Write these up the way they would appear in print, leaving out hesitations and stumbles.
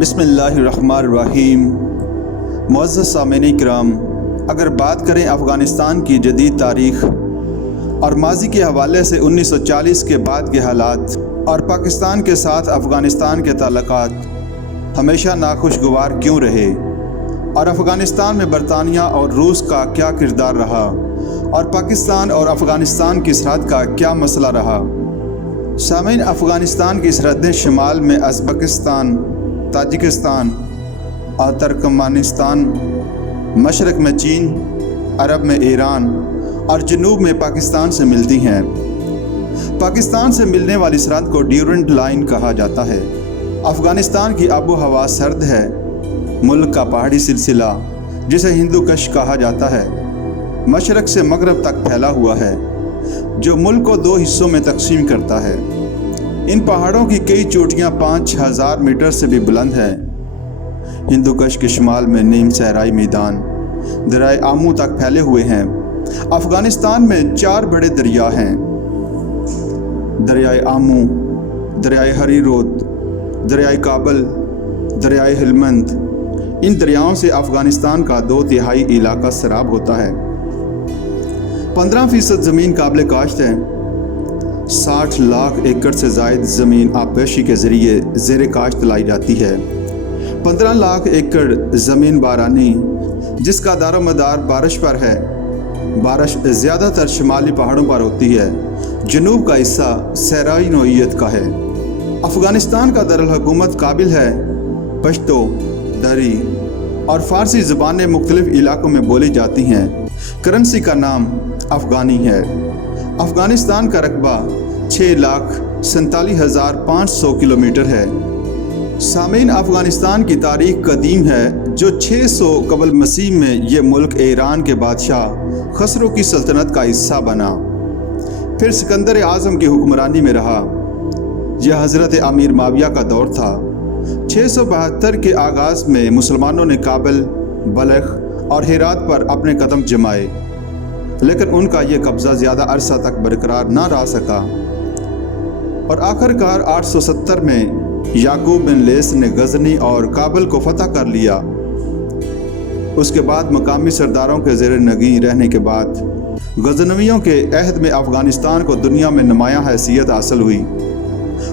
بسم اللہ الرحمن الرحیم۔ معزز سامعین کرام، اگر بات کریں افغانستان کی جدید تاریخ اور ماضی کے حوالے سے 1940 کے بعد کے حالات اور پاکستان کے ساتھ افغانستان کے تعلقات ہمیشہ ناخوشگوار کیوں رہے، اور افغانستان میں برطانیہ اور روس کا کیا کردار رہا، اور پاکستان اور افغانستان کی سرحد کا کیا مسئلہ رہا۔ سامعین، افغانستان کی سرحدیں شمال میں ازبکستان، تاجکستان اور ترکمانستان، مشرق میں چین، عرب میں ایران اور جنوب میں پاکستان سے ملتی ہیں۔ پاکستان سے ملنے والی سرحد کو ڈیورنٹ لائن کہا جاتا ہے۔ افغانستان کی آب و ہوا سرد ہے۔ ملک کا پہاڑی سلسلہ، جسے ہندو کش کہا جاتا ہے، مشرق سے مغرب تک پھیلا ہوا ہے، جو ملک کو دو حصوں میں تقسیم کرتا ہے۔ ان پہاڑوں کی کئی چوٹیاں 5000 میٹر سے بھی بلند ہیں۔ ہندو کش کے شمال میں نیم صحرائی میدان دریائے آمو تک پھیلے ہوئے ہیں۔ افغانستان میں 4 بڑے دریا ہیں: دریائے آمو، دریائے ہری رود، دریائے کابل، دریائے ہلمند۔ ان دریاؤں سے افغانستان کا 2/3 علاقہ سیراب ہوتا ہے۔ 15% زمین قابل کاشت ہے۔ 60 لاکھ ایکڑ سے زائد زمین آبپاشی کے ذریعے زیر کاشت لائی جاتی ہے۔ 15 لاکھ ایکڑ زمین بارانی، جس کا دار و مدار بارش پر ہے۔ بارش زیادہ تر شمالی پہاڑوں پر ہوتی ہے۔ جنوب کا حصہ صحرائی نوعیت کا ہے۔ افغانستان کا دارالحکومت کابل ہے۔ پشتو، دری اور فارسی زبانیں مختلف علاقوں میں بولی جاتی ہیں۔ کرنسی کا نام افغانی ہے۔ افغانستان کا رقبہ 6,47,500 کلومیٹر ہے۔ سامعین، افغانستان کی تاریخ قدیم ہے، جو 600 قبل مسیح میں یہ ملک ایران کے بادشاہ خسرو کی سلطنت کا حصہ بنا، پھر سکندر اعظم کی حکمرانی میں رہا۔ یہ حضرت امیر معاویہ کا دور تھا۔ 672 کے آغاز میں مسلمانوں نے کابل، بلخ اور ہرات پر اپنے قدم جمائے، لیکن ان کا یہ قبضہ زیادہ عرصہ تک برقرار نہ رہ سکا، اور آخر کار 870 میں یعقوب بن لیث نے غزنی اور کابل کو فتح کر لیا۔ اس کے بعد مقامی سرداروں کے زیر نگیں رہنے کے بعد غزنویوں کے عہد میں افغانستان کو دنیا میں نمایاں حیثیت حاصل ہوئی،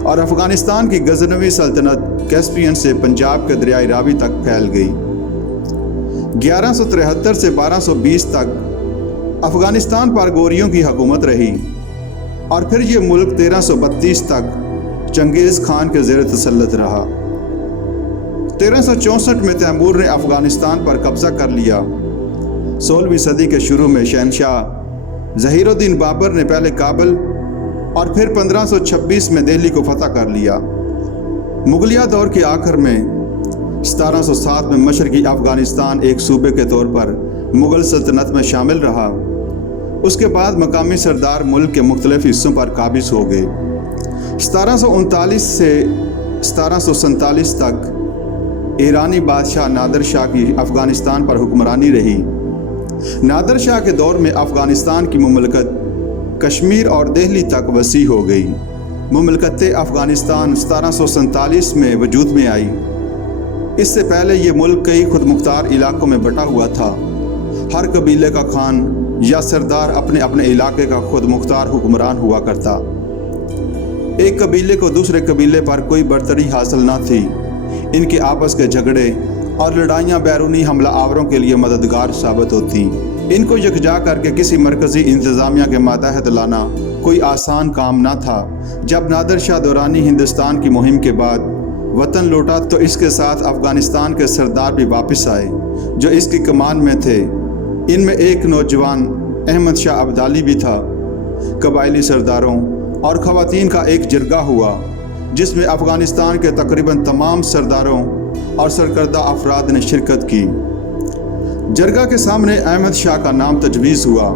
اور افغانستان کی غزنوی سلطنت کیسپین سے پنجاب کے دریائے راوی تک پھیل گئی۔ 1173 سے 1220 تک افغانستان پر گوریوں کی حکومت رہی، اور پھر یہ ملک 1332 تک چنگیز خان کے زیر تسلط رہا۔ 1364 میں تیمور نے افغانستان پر قبضہ کر لیا۔ 16ویں صدی کے شروع میں شہنشاہ ظہیر الدین بابر نے پہلے کابل اور پھر 1526 میں دہلی کو فتح کر لیا۔ مغلیہ دور کے آخر میں 1707 میں مشرقی افغانستان ایک صوبے کے طور پر مغل سلطنت میں شامل رہا۔ اس کے بعد مقامی سردار ملک کے مختلف حصوں پر قابض ہو گئے۔ 1739 سے 1747 تک ایرانی بادشاہ نادر شاہ کی افغانستان پر حکمرانی رہی۔ نادر شاہ کے دور میں افغانستان کی مملکت کشمیر اور دہلی تک وسیع ہو گئی۔ مملکت افغانستان 1747 میں وجود میں آئی۔ اس سے پہلے یہ ملک کئی خود مختار علاقوں میں بٹا ہوا تھا۔ ہر قبیلے کا خان یا سردار اپنے اپنے علاقے کا خود مختار حکمران ہوا کرتا۔ ایک قبیلے کو دوسرے قبیلے پر کوئی برتری حاصل نہ تھی۔ ان کے آپس کے جھگڑے اور لڑائیاں بیرونی حملہ آوروں کے لیے مددگار ثابت ہوتی۔ ان کو یکجا کر کے کسی مرکزی انتظامیہ کے ماتحت لانا کوئی آسان کام نہ تھا۔ جب نادر شاہ دورانی ہندوستان کی مہم کے بعد وطن لوٹا تو اس کے ساتھ افغانستان کے سردار بھی واپس آئے، جو اس کی کمان میں تھے۔ ان میں ایک نوجوان احمد شاہ ابدالی بھی تھا۔ قبائلی سرداروں اور خواتین کا ایک جرگہ ہوا، جس میں افغانستان کے تقریباً تمام سرداروں اور سرکردہ افراد نے شرکت کی۔ جرگہ کے سامنے احمد شاہ کا نام تجویز ہوا۔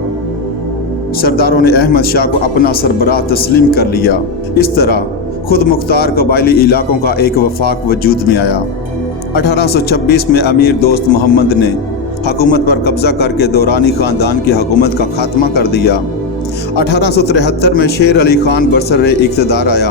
سرداروں نے احمد شاہ کو اپنا سربراہ تسلیم کر لیا۔ اس طرح خود مختار قبائلی علاقوں کا ایک وفاق وجود میں آیا۔ 1826 میں امیر دوست محمد نے حکومت پر قبضہ کر کے دورانی خاندان کی حکومت کا خاتمہ کر دیا۔ 1873 میں شیر علی خان برسر اقتدار آیا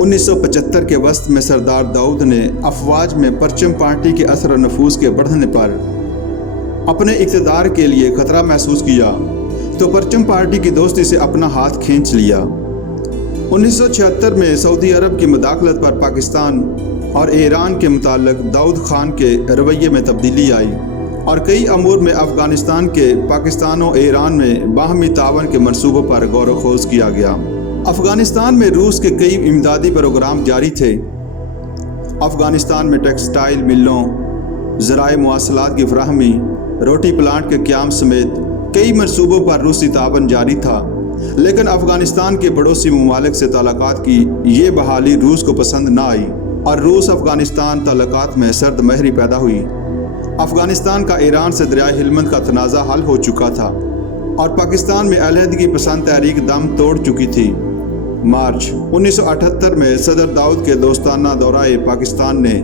1975 کے وسط میں سردار داؤد نے افواج میں پرچم پارٹی کے اثر و نفوذ کے بڑھنے پر اپنے اقتدار کے لیے خطرہ محسوس کیا تو پرچم پارٹی کی دوستی سے اپنا ہاتھ کھینچ لیا۔ 1976 میں سعودی عرب کی مداخلت پر پاکستان اور ایران کے متعلق داؤد خان کے رویے میں تبدیلی آئی اور کئی امور میں افغانستان کے پاکستان و ایران میں باہمی تعاون کے منصوبوں پر غور و خوض کیا گیا۔ افغانستان میں روس کے کئی امدادی پروگرام جاری تھے۔ افغانستان میں ٹیکسٹائل ملوں، ذرائع مواصلات کی فراہمی، روٹی پلانٹ کے قیام سمیت کئی منصوبوں پر روسی تعاون جاری تھا، لیکن افغانستان کے پڑوسی ممالک سے تعلقات کی یہ بحالی روس کو پسند نہ آئی اور روس افغانستان تعلقات میں سرد مہری پیدا ہوئی۔ افغانستان کا ایران سے دریائے ہلمند کا تنازع حل ہو چکا تھا اور پاکستان میں علیحدگی پسند تحریک دم توڑ چکی تھی۔ مارچ 1978 میں صدر داؤد کے دوستانہ دورہ پاکستان نے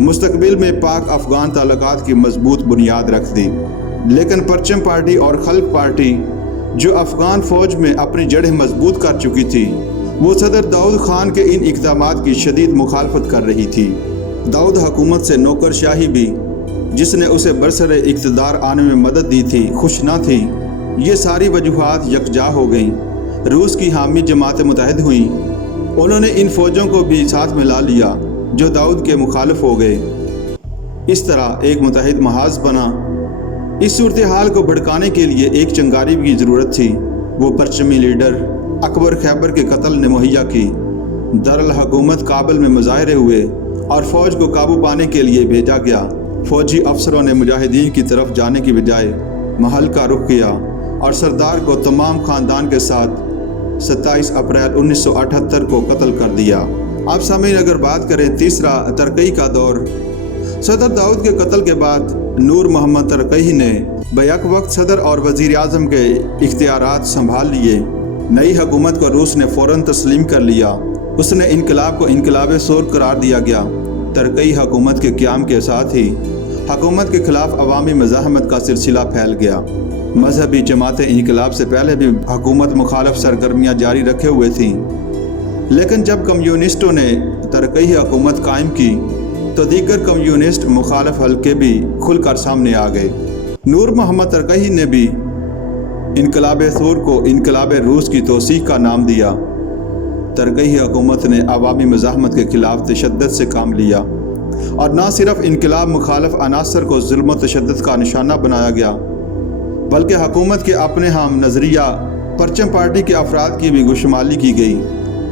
مستقبل میں پاک افغان تعلقات کی مضبوط بنیاد رکھ دی، لیکن پرچم پارٹی اور خلق پارٹی جو افغان فوج میں اپنی جڑیں مضبوط کر چکی تھی، وہ صدر داؤد خان کے ان اقدامات کی شدید مخالفت کر رہی تھی۔ داؤد حکومت سے نوکر شاہی بھی، جس نے اسے برسر اقتدار آنے میں مدد دی تھی، خوش نہ تھی۔ یہ ساری وجوہات یکجا ہو گئیں۔ روس کی حامی جماعتیں متحد ہوئیں۔ انہوں نے ان فوجوں کو بھی ساتھ ملا لیا جو داؤد کے مخالف ہو گئے۔ اس طرح ایک متحد محاذ بنا۔ اس صورتحال کو بھڑکانے کے لیے ایک چنگاری کی ضرورت تھی، وہ پرچمی لیڈر اکبر خیبر کے قتل نے مہیا کی۔ دارالحکومت کابل میں مظاہرے ہوئے اور فوج کو قابو پانے کے لیے بھیجا گیا۔ فوجی افسروں نے مجاہدین کی طرف جانے کی بجائے محل کا رخ کیا اور سردار کو تمام خاندان کے ساتھ 27 اپریل 1978 کو قتل کر دیا۔ اب سامعین اگر بات کریں تیسرا ترقی کا دور، صدر داؤد کے قتل کے بعد نور محمد ترقی نے بیک وقت صدر اور وزیر اعظم کے اختیارات سنبھال لیے۔ نئی حکومت کو روس نے فوراً تسلیم کر لیا۔ اس نے انقلاب کو انقلاب سور قرار دیا گیا۔ ترقی حکومت کے قیام کے ساتھ ہی حکومت کے خلاف عوامی مزاحمت کا سلسلہ پھیل گیا۔ مذہبی جماعتیں انقلاب سے پہلے بھی حکومت مخالف سرگرمیاں جاری رکھے ہوئے تھیں، لیکن جب کمیونسٹوں نے ترقی حکومت قائم کی تو دیگر کمیونسٹ مخالف حلقے بھی کھل کر سامنے آ گئے۔ نور محمد ترقی نے بھی انقلاب ثور کو انقلاب روس کی توسیع کا نام دیا۔ ترقی حکومت نے عوامی مزاحمت کے خلاف تشدد سے کام لیا اور نہ صرف انقلاب مخالف عناصر کو ظلم و تشدد کا نشانہ بنایا گیا، بلکہ حکومت کے اپنے ہم نظریہ پرچم پارٹی کے افراد کی بھی گوشمالی کی گئی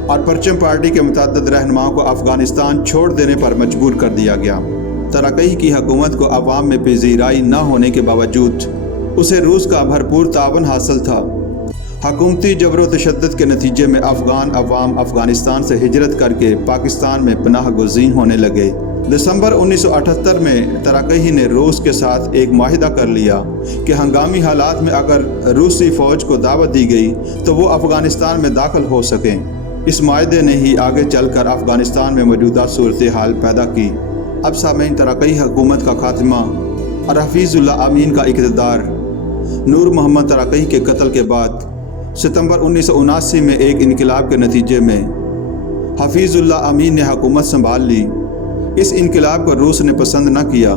اور پرچم پارٹی کے متعدد رہنماؤں کو افغانستان چھوڑ دینے پر مجبور کر دیا گیا۔ ترقی کی حکومت کو عوام میں پذیرائی نہ ہونے کے باوجود اسے روس کا بھرپور تعاون حاصل تھا۔ حکومتی جبر و تشدد کے نتیجے میں افغان عوام افغانستان سے ہجرت کر کے پاکستان میں پناہ گزین ہونے لگے۔ دسمبر 1978 میں ترقی نے روس کے ساتھ ایک معاہدہ کر لیا کہ ہنگامی حالات میں اگر روسی فوج کو دعوت دی گئی تو وہ افغانستان میں داخل ہو سکیں۔ اس معاہدے نے ہی آگے چل کر افغانستان میں موجودہ صورتحال پیدا کی۔ اب سامعین، ترقی حکومت کا خاتمہ اور حفیظ اللہ امین کا اقتدار۔ نور محمد ترقی کے قتل کے بعد ستمبر 1979 میں ایک انقلاب کے نتیجے میں حفیظ اللہ امین نے حکومت سنبھال لی۔ اس انقلاب کو روس نے پسند نہ کیا۔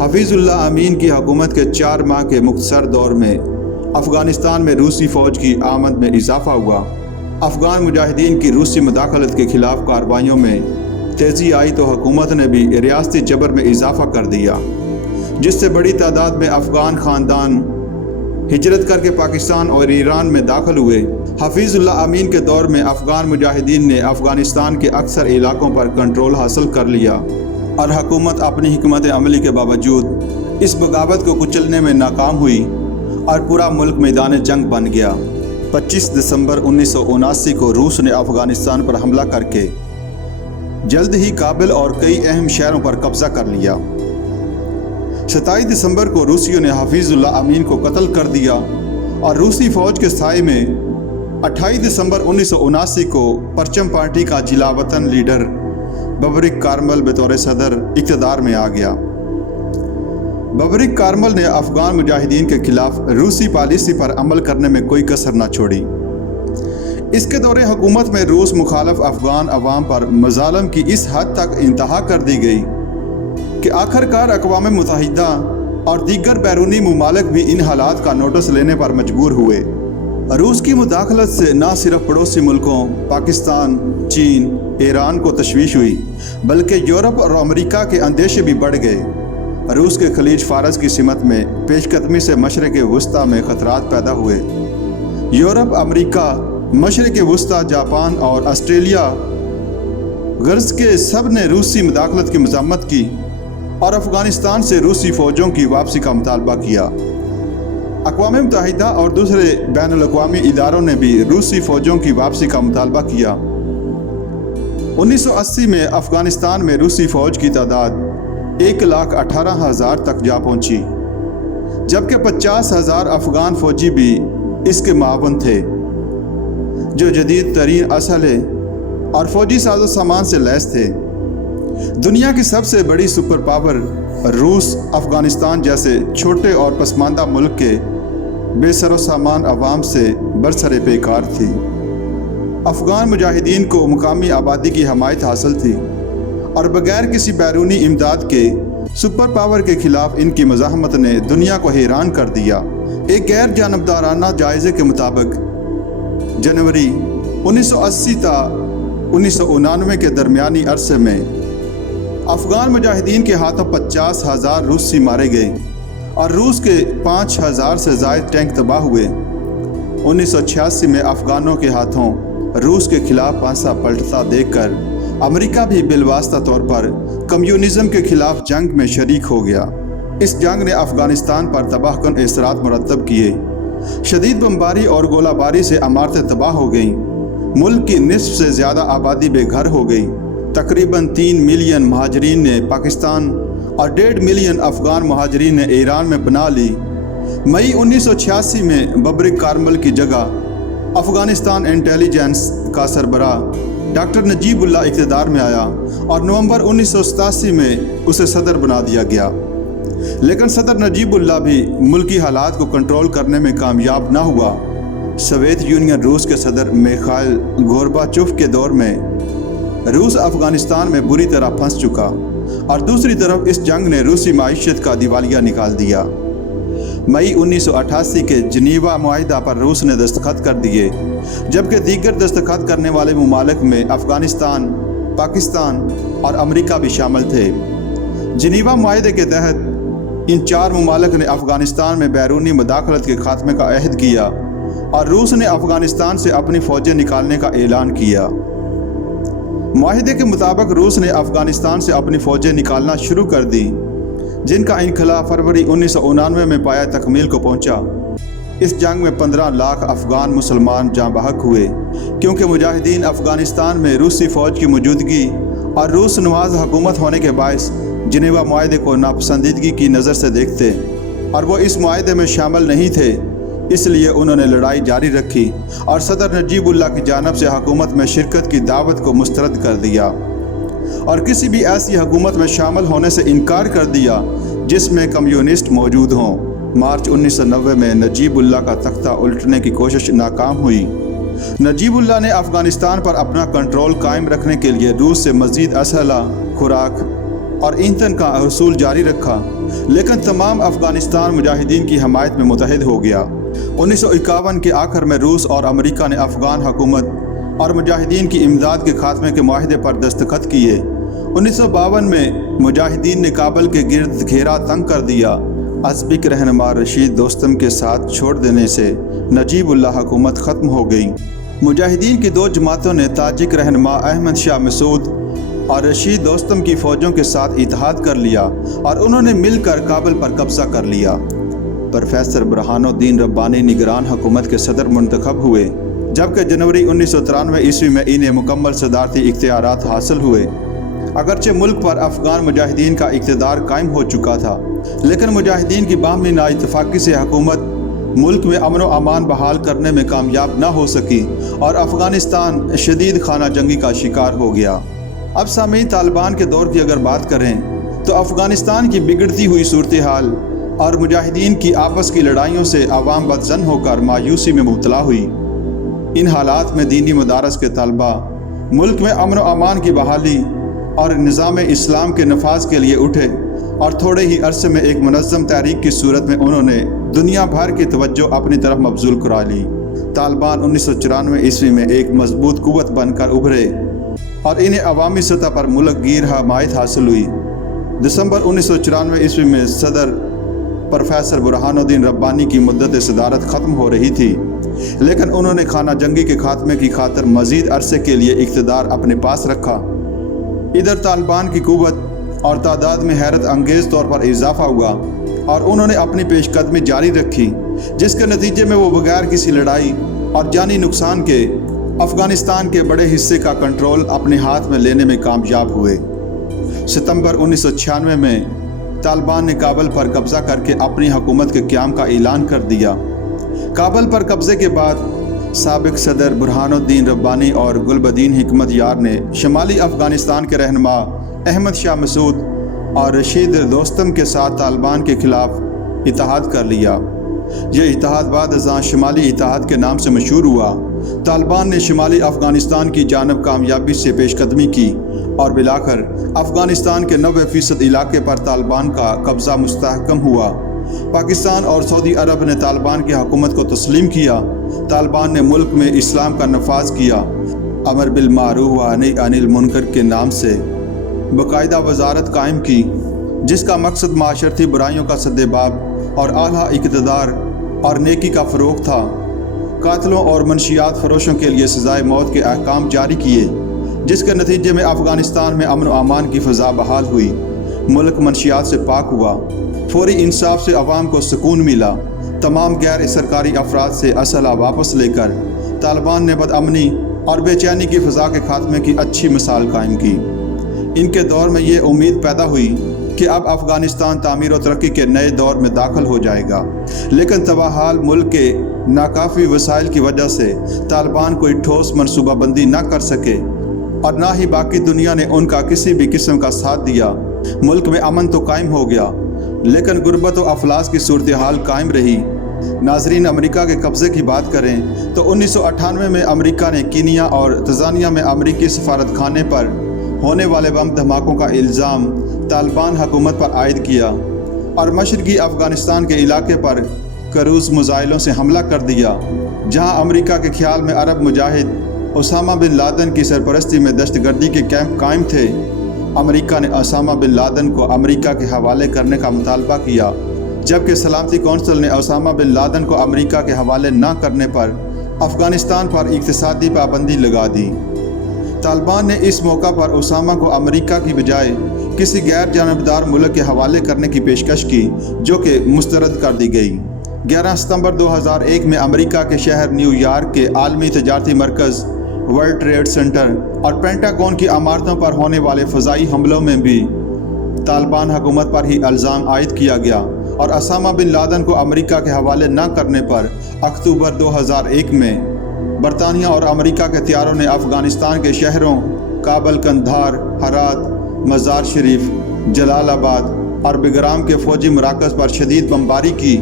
حفیظ اللہ امین کی حکومت کے 4 ماہ کے مختصر دور میں افغانستان میں روسی فوج کی آمد میں اضافہ ہوا۔ افغان مجاہدین کی روسی مداخلت کے خلاف کارروائیوں میں تیزی آئی تو حکومت نے بھی ریاستی جبر میں اضافہ کر دیا، جس سے بڑی تعداد میں افغان خاندان ہجرت کر کے پاکستان اور ایران میں داخل ہوئے۔ حفیظ اللہ امین کے دور میں افغان مجاہدین نے افغانستان کے اکثر علاقوں پر کنٹرول حاصل کر لیا اور حکومت اپنی حکمت عملی کے باوجود اس بغاوت کو کچلنے میں ناکام ہوئی اور پورا ملک میدان جنگ بن گیا۔ 25 دسمبر 1979 کو روس نے افغانستان پر حملہ کر کے جلد ہی کابل اور کئی اہم شہروں پر قبضہ کر لیا۔ 27 دسمبر کو روسیوں نے حفیظ اللہ امین کو قتل کر دیا اور روسی فوج کے سائے میں 28 دسمبر 1979 کو پرچم پارٹی کا جلا وطن لیڈر ببرک کارمل بطور صدر اقتدار میں آ گیا۔ ببرک کارمل نے افغان مجاہدین کے خلاف روسی پالیسی پر عمل کرنے میں کوئی کسر نہ چھوڑی۔ اس کے دور حکومت میں روس مخالف افغان عوام پر مظالم کی اس حد تک انتہا کر دی گئی کہ آخرکار اقوام متحدہ اور دیگر بیرونی ممالک بھی ان حالات کا نوٹس لینے پر مجبور ہوئے۔ روس کی مداخلت سے نہ صرف پڑوسی ملکوں پاکستان، چین، ایران کو تشویش ہوئی، بلکہ یورپ اور امریکہ کے اندیشے بھی بڑھ گئے۔ روس کے خلیج فارس کی سمت میں پیش قدمی سے مشرق وسطیٰ میں خطرات پیدا ہوئے۔ یورپ، امریکہ، مشرق وسطیٰ، جاپان اور آسٹریلیا غرض کے سب نے روسی مداخلت کی مذمت کی اور افغانستان سے روسی فوجوں کی واپسی کا مطالبہ کیا۔ اقوام متحدہ اور دوسرے بین الاقوامی اداروں نے بھی روسی فوجوں کی واپسی کا مطالبہ کیا۔ 1980 میں افغانستان میں روسی فوج کی تعداد 1,18,000 تک جا پہنچی، جبکہ 50,000 افغان فوجی بھی اس کے معاون تھے، جو جدید ترین اسلحے اور فوجی ساز و سامان سے لیس تھے۔ دنیا کی سب سے بڑی سپر پاور روس افغانستان جیسے چھوٹے اور پسماندہ ملک کے بے سر و سامان عوام سے برسر پیکار تھی۔ افغان مجاہدین کو مقامی آبادی کی حمایت حاصل تھی اور بغیر کسی بیرونی امداد کے سپر پاور کے خلاف ان کی مزاحمت نے دنیا کو حیران کر دیا۔ ایک غیر جانبدارانہ جائزے کے مطابق جنوری 1980 تا 1999 کے درمیانی عرصے میں افغان مجاہدین کے ہاتھوں 50,000 روسی مارے گئے اور روس کے 5,000 سے زائد ٹینک تباہ ہوئے۔ 1986 میں افغانوں کے ہاتھوں روس کے خلاف پانسا پلٹتا دیکھ کر امریکہ بھی بالواسطہ طور پر کمیونزم کے خلاف جنگ میں شریک ہو گیا۔ اس جنگ نے افغانستان پر تباہ کن اثرات مرتب کیے۔ شدید بمباری اور گولہ باری سے عمارتیں تباہ ہو گئیں۔ ملک کی نصف سے زیادہ آبادی بے گھر ہو گئی۔ تقریباً 3 ملین مہاجرین نے پاکستان اور 1.5 ملین افغان مہاجرین نے ایران میں پناہ لی۔ مئی 1986 میں ببرک کارمل کی جگہ افغانستان انٹیلیجنس کا سربراہ ڈاکٹر نجیب اللہ اقتدار میں آیا اور نومبر 1987 میں اسے صدر بنا دیا گیا۔ لیکن صدر نجیب اللہ بھی ملکی حالات کو کنٹرول کرنے میں کامیاب نہ ہوا۔ سوویت یونین روس کے صدر میخائل گورباچوف کے دور میں روس افغانستان میں بری طرح پھنس چکا اور دوسری طرف اس جنگ نے روسی معیشت کا دیوالیہ نکال دیا۔ مئی 1988 کے جنیوا معاہدہ پر روس نے دستخط کر دیے، جبکہ دیگر دستخط کرنے والے ممالک میں افغانستان، پاکستان اور امریکہ بھی شامل تھے۔ جنیوا معاہدے کے تحت ان 4 ممالک نے افغانستان میں بیرونی مداخلت کے خاتمے کا عہد کیا اور روس نے افغانستان سے اپنی فوجیں نکالنے کا اعلان کیا۔ معاہدے کے مطابق روس نے افغانستان سے اپنی فوجیں نکالنا شروع کر دی، جن کا انخلا فروری 1999 میں پایہ تکمیل کو پہنچا۔ اس جنگ میں 15 لاکھ افغان مسلمان جاں بحق ہوئے، کیونکہ مجاہدین افغانستان میں روسی فوج کی موجودگی اور روس نواز حکومت ہونے کے باعث جنیوا معاہدے کو ناپسندیدگی کی نظر سے دیکھتے اور وہ اس معاہدے میں شامل نہیں تھے۔ اس لیے انہوں نے لڑائی جاری رکھی اور صدر نجیب اللہ کی جانب سے حکومت میں شرکت کی دعوت کو مسترد کر دیا اور کسی بھی ایسی حکومت میں شامل ہونے سے انکار کر دیا جس میں کمیونسٹ موجود ہوں۔ مارچ 1990 میں نجیب اللہ کا تختہ الٹنے کی کوشش ناکام ہوئی۔ نجیب اللہ نے افغانستان پر اپنا کنٹرول قائم رکھنے کے لیے روس سے مزید اسلحہ، خوراک اور ایندھن کا حصول جاری رکھا، لیکن تمام افغانستان مجاہدین کی حمایت میں متحد ہو گیا۔ 1951 کے آخر میں روس اور امریکہ نے افغان حکومت اور مجاہدین کی امداد کے خاتمے کے معاہدے پر دستخط کیے۔ 1952 میں مجاہدین نے کابل کے گرد گھیرا تنگ کر دیا۔ ازبک رہنما رشید دوستم کے ساتھ چھوڑ دینے سے نجیب اللہ حکومت ختم ہو گئی۔ مجاہدین کی 2 جماعتوں نے تاجک رہنما احمد شاہ مسعود اور رشید دوستم کی فوجوں کے ساتھ اتحاد کر لیا اور انہوں نے مل کر کابل پر قبضہ کر لیا۔ پروفیسر برہان الدین ربانی نگران حکومت کے صدر منتخب ہوئے، جبکہ جنوری 1993 عیسوی میں انہیں مکمل صدارتی اختیارات حاصل ہوئے۔ اگرچہ ملک پر افغان مجاہدین کا اقتدار قائم ہو چکا تھا، لیکن مجاہدین کی باہمی نااتفاقی سے حکومت ملک میں امن و امان بحال کرنے میں کامیاب نہ ہو سکی اور افغانستان شدید خانہ جنگی کا شکار ہو گیا۔ اب سامعین، طالبان کے دور کی اگر بات کریں تو افغانستان کی بگڑتی ہوئی صورتحال اور مجاہدین کی آپس کی لڑائیوں سے عوام بدظن ہو کر مایوسی میں مبتلا ہوئی۔ ان حالات میں دینی مدارس کے طلبہ ملک میں امن و امان کی بحالی اور نظام اسلام کے نفاذ کے لیے اٹھے اور تھوڑے ہی عرصے میں ایک منظم تحریک کی صورت میں انہوں نے دنیا بھر کی توجہ اپنی طرف مبذول کرا لی۔ طالبان 1994 عیسوی میں ایک مضبوط قوت بن کر ابھرے اور انہیں عوامی سطح پر ملک گیر حمایت حاصل ہوئی۔ دسمبر 1994 عیسوی میں صدر پروفیسر برہان الدین ربانی کی مدت صدارت ختم ہو رہی تھی، لیکن انہوں نے خانہ جنگی کے خاتمے کی خاطر مزید عرصے کے لیے اقتدار اپنے پاس رکھا۔ ادھر طالبان کی قوت اور تعداد میں حیرت انگیز طور پر اضافہ ہوا اور انہوں نے اپنی پیش قدمی جاری رکھی، جس کے نتیجے میں وہ بغیر کسی لڑائی اور جانی نقصان کے افغانستان کے بڑے حصے کا کنٹرول اپنے ہاتھ میں لینے میں کامیاب ہوئے۔ ستمبر 1996 میں طالبان نے کابل پر قبضہ کر کے اپنی حکومت کے قیام کا اعلان کر دیا۔ کابل پر قبضے کے بعد سابق صدر برہان الدین ربانی اور گلبدین حکمت یار نے شمالی افغانستان کے رہنما احمد شاہ مسعود اور رشید دوستم کے ساتھ طالبان کے خلاف اتحاد کر لیا۔ یہ اتحاد بعد ازاں شمالی اتحاد کے نام سے مشہور ہوا۔ طالبان نے شمالی افغانستان کی جانب کامیابی سے پیش قدمی کی اور بلاخر افغانستان کے 90% علاقے پر طالبان کا قبضہ مستحکم ہوا۔ پاکستان اور سعودی عرب نے طالبان کی حکومت کو تسلیم کیا۔ طالبان نے ملک میں اسلام کا نفاذ کیا۔ امر بالمعروف و نہی عن المنکر کے نام سے باقاعدہ وزارت قائم کی، جس کا مقصد معاشرتی برائیوں کا سدباب اور اعلیٰ اقتدار اور نیکی کا فروغ تھا۔ قاتلوں اور منشیات فروشوں کے لیے سزائے موت کے احکام جاری کیے، جس کے نتیجے میں افغانستان میں امن و امان کی فضا بحال ہوئی۔ ملک منشیات سے پاک ہوا۔ فوری انصاف سے عوام کو سکون ملا۔ تمام غیر سرکاری افراد سے اسلحہ واپس لے کر طالبان نے بدامنی اور بے چینی کی فضا کے خاتمے کی اچھی مثال قائم کی۔ ان کے دور میں یہ امید پیدا ہوئی کہ اب افغانستان تعمیر و ترقی کے نئے دور میں داخل ہو جائے گا، لیکن تباہال ملک کے ناکافی وسائل کی وجہ سے طالبان کوئی ٹھوس منصوبہ بندی نہ کر سکے اور نہ ہی باقی دنیا نے ان کا کسی بھی قسم کا ساتھ دیا۔ ملک میں امن تو قائم ہو گیا، لیکن غربت و افلاس کی صورتحال قائم رہی۔ ناظرین، امریکہ کے قبضے کی بات کریں تو 1998 میں امریکہ نے کینیا اور تنزانیہ میں امریکی سفارت خانے پر ہونے والے بم دھماکوں کا الزام طالبان حکومت پر عائد کیا اور مشرقی افغانستان کے علاقے پر کروز میزائلوں سے حملہ کر دیا، جہاں امریکہ کے خیال میں عرب مجاہد اسامہ بن لادن کی سرپرستی میں دہشت گردی کے کیمپ قائم تھے۔ امریکہ نے اسامہ بن لادن کو امریکہ کے حوالے کرنے کا مطالبہ کیا، جبکہ سلامتی کونسل نے اسامہ بن لادن کو امریکہ کے حوالے نہ کرنے پر افغانستان پر اقتصادی پابندی لگا دی۔ طالبان نے اس موقع پر اسامہ کو امریکہ کی بجائے کسی غیر جانبدار ملک کے حوالے کرنے کی پیشکش کی، جو کہ مسترد کر دی گئی۔ 11 ستمبر 2001 میں امریکہ کے شہر نیو یارک کے عالمی تجارتی مرکز ورلڈ ٹریڈ سینٹر اور پینٹاگون کی عمارتوں پر ہونے والے فضائی حملوں میں بھی طالبان حکومت پر ہی الزام عائد کیا گیا اور اسامہ بن لادن کو امریکہ کے حوالے نہ کرنے پر اکتوبر 2001 میں برطانیہ اور امریکہ کے طیاروں نے افغانستان کے شہروں کابل، قندھار، ہرات، مزار شریف، جلال آباد اور بگرام کے فوجی مراکز پر شدید بمباری کی،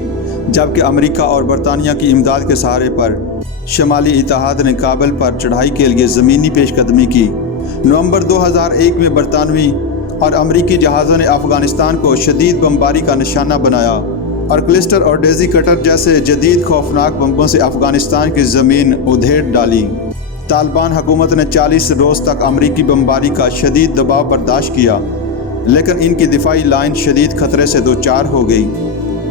جبکہ امریکہ اور برطانیہ کی امداد کے سہارے پر شمالی اتحاد نے کابل پر چڑھائی کے لیے زمینی پیش قدمی کی۔ نومبر 2001 میں برطانوی اور امریکی جہازوں نے افغانستان کو شدید بمباری کا نشانہ بنایا اور کلسٹر اور ڈیزی کٹر جیسے جدید خوفناک بمبوں سے افغانستان کی زمین ادھیڑ ڈالی۔ طالبان حکومت نے 40 روز تک امریکی بمباری کا شدید دباؤ برداشت کیا، لیکن ان کی دفاعی لائن شدید خطرے سے دوچار ہو گئی۔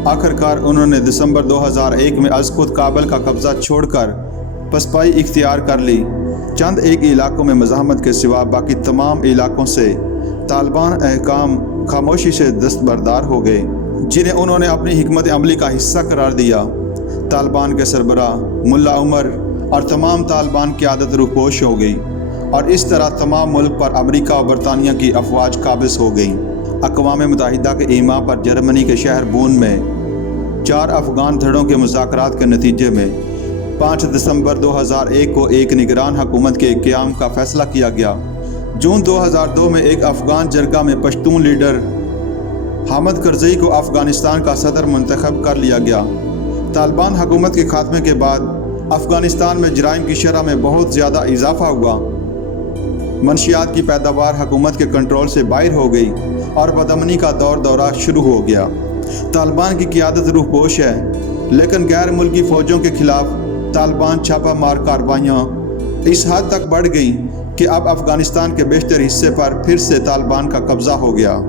آخرکار انہوں نے دسمبر 2001 میں از خود کابل کا قبضہ چھوڑ کر پسپائی اختیار کر لی۔ چند ایک علاقوں میں مزاحمت کے سوا باقی تمام علاقوں سے طالبان حکام خاموشی سے دستبردار ہو گئے، جنہیں انہوں نے اپنی حکمت عملی کا حصہ قرار دیا۔ طالبان کے سربراہ ملا عمر اور تمام طالبان قیادت روپوش ہو گئی اور اس طرح تمام ملک پر امریکہ اور برطانیہ کی افواج قابض ہو گئیں۔ اقوام متحدہ کے ایما پر جرمنی کے شہر بون میں 4 افغان دھڑوں کے مذاکرات کے نتیجے میں 5 دسمبر 2001 کو ایک نگران حکومت کے قیام کا فیصلہ کیا گیا۔ جون 2002 میں ایک افغان جرگہ میں پشتون لیڈر حامد کرزئی کو افغانستان کا صدر منتخب کر لیا گیا۔ طالبان حکومت کے خاتمے کے بعد افغانستان میں جرائم کی شرح میں بہت زیادہ اضافہ ہوا، منشیات کی پیداوار حکومت کے کنٹرول سے باہر ہو گئی اور بدامنی کا دورہ شروع ہو گیا۔ طالبان کی قیادت روح پوش ہے، لیکن غیر ملکی فوجوں کے خلاف طالبان چھاپہ مار کارروائیاں اس حد تک بڑھ گئیں کہ اب افغانستان کے بیشتر حصے پر پھر سے طالبان کا قبضہ ہو گیا۔